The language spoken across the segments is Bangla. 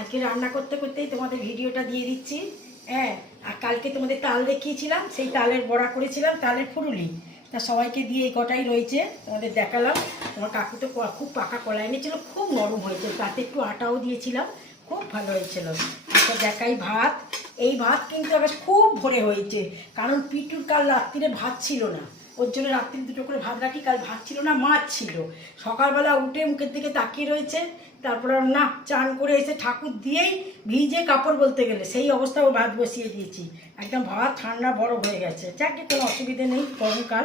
আজকে রান্না করতে করতেই তোমাদের ভিডিওটা দিয়ে দিচ্ছি। হ্যাঁ, আর কালকে তোমাদের তাল দেখিয়েছিলাম, সেই তালের বড়া করেছিলাম, তালের ফুরুলি। তা সবাইকে দিয়ে এই কটাই রয়েছে, তোমাদের দেখালাম। তোমার কাকু তো খুব পাকা কলা এনেছিল, খুব নরম হয়েছে, তাতে একটু আটাও দিয়েছিলাম, খুব ভালো হয়েছিল। আচ্ছা দেখাই ভাত। এই ভাত কিন্তু আবার খুব ভোরে হয়েছে, কারণ পিটুর কাল রাত্রিরে ভাত ছিল না, ওর জন্য রাত্রি দুটো করে ভাত রাখি। কাল ভাত ছিল না, মাছ ছিল। সকালবেলা উঠে মুখের দিকে তাকিয়ে রয়েছে, তারপরে না চান করে এসে ঠাকুর দিয়েই ভিজে কাপড় বলতে গেলে সেই অবস্থা ও ভাত বসিয়ে দিয়েছি। একদম ভাত ঠান্ডা বড় হয়ে গেছে, যাকে কোনো অসুবিধে নেই, গরমকাল।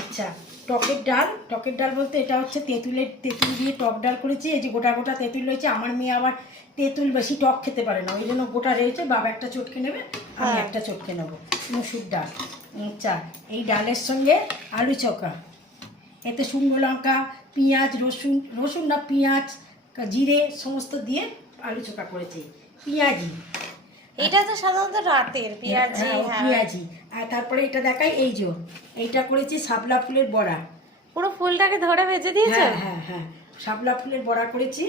আচ্ছা, টকের ডাল বলতে এটা হচ্ছে তেঁতুল দিয়ে টক ডাল করেছি। এই যে গোটা গোটা তেঁতুল রয়েছে, আমার মেয়ে আবার তেঁতুল বেশি টক খেতে পারে না, ওই জন্য গোটা রয়েছে। বাবা একটা চটকে নেবে, আমি একটা চটকে নেবো। মুসুর ডাল। আচ্ছা, এই ডালের সঙ্গে আলু চোখা, এতে শুকনো লঙ্কা, পেঁয়াজ, রসুন না পেঁয়াজ, জিরে সমস্ত দিয়ে আলু চোখা করেছি। পেঁয়াজি, এটা তো সাধারণত রাতের পেঁয়াজি। পেঁয়াজি। আর তারপরে এটা দেখাই, এই যে এইটা করেছি শাপলা ফুলের বড়া। পুরো ফুলটাকে ধরে ভেজে দিয়েছে। হ্যাঁ হ্যাঁ হ্যাঁ, শাপলা ফুলের বড়া করেছি।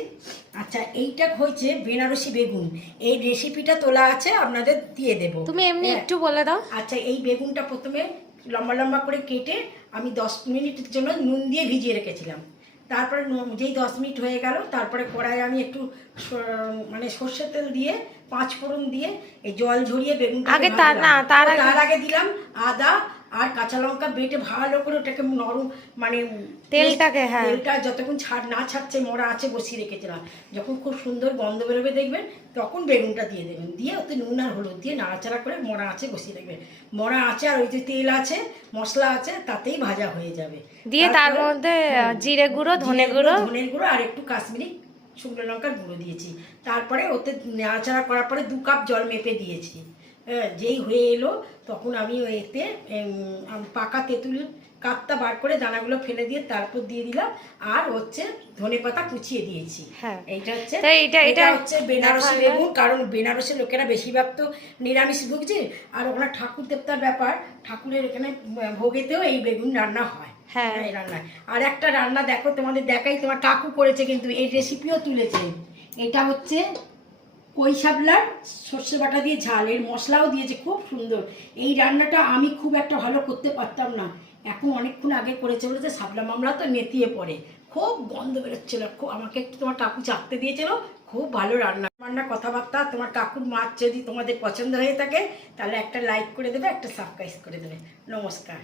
আচ্ছা, এইটা হয়েছে বেনারসি বেগুন। এই রেসিপিটা তোলা আছে, আপনাদের দিয়ে দেবো। তুমি এমনি একটু বলে দাও। আচ্ছা, এই বেগুনটা প্রথমে লম্বা লম্বা করে কেটে আমি 10 মিনিটের জন্য নুন দিয়ে ভিজিয়ে রেখেছিলাম। তারপরে যেই 10 মিনিট হয়ে গেল, তারপরে কড়াইয়ে আমি একটু মানে সর্ষের তেল দিয়ে 5 ফোড়ন দিয়ে এই জল ঝরিয়ে বেগুনটা আগে তার আগে দিলাম আদা আর কাঁচা লঙ্কা বেটে ভালো করে ওটাকে নরম মানে তেলটা যতক্ষণ না ছাড়ছে মরা আছে বসিয়ে রেখেছিলাম। যখন খুব সুন্দর গন্ধ বেরোবে দেখবেন, তখন বেগুনটা দিয়ে দেবেন, দিয়ে ওতে নুন আর হলুদ দিয়ে নাড়াচাড়া করে মরা আছে বসিয়ে রাখবেন। মরা আছে আর ওই যে তেল আছে, মশলা আছে, তাতেই ভাজা হয়ে যাবে। দিয়ে তার মধ্যে জিরে গুঁড়ো, ধনের গুঁড়ো আর একটু কাশ্মীরি শুকনো লঙ্কার গুঁড়ো দিয়েছি। তারপরে ওতে নাড়াচাড়া করার পরে 2 কাপ জল মেপে দিয়েছি। যেই হয়ে এলো, তখন আমি এতে পাকা তেঁতুল কাপটা বার করে দানাগুলো ফেলে দিয়ে তারপর দিয়ে দিলাম, আর হচ্ছে ধনেপাতা কুচিয়ে দিয়েছি। এইটা হচ্ছে এটা হচ্ছে বেনারসি বেগুন, কারণ বেনারসের লোকেরা বেশিরভাগ তো নিরামিষ ভুগছে, আর ওখানে ঠাকুর দেবতার ব্যাপার, ঠাকুরের এখানে ভোগেতেও এই বেগুন রান্না হয়। এই রান্না। আর একটা রান্না দেখো, তোমাদের দেখাই, তোমার কাকু করেছে কিন্তু এই রেসিপিও তুলেছে। এটা হচ্ছে কই শাপলার সর্ষে বাটা দিয়ে ঝাল, এর মশলাও দিয়েছে, খুব সুন্দর। এই রান্নাটা আমি খুব একটা ভালো করতে পারতাম না, এখন অনেকক্ষণ আগে করেছে বলেছে শাপলা মামলা তো নেতিয়ে পড়ে, খুব গন্ধ বেরোচ্ছিল, খুব আমাকে একটু তোমার কাকু চাপতে দিয়েছিল। খুব ভালো রান্না কথাবার্তা। তোমার কাকুর মাছ যদি তোমাদের পছন্দ হয়ে থাকে, তাহলে একটা লাইক করে দেবে, একটা সাবস্ক্রাইব করে দেবে। নমস্কার।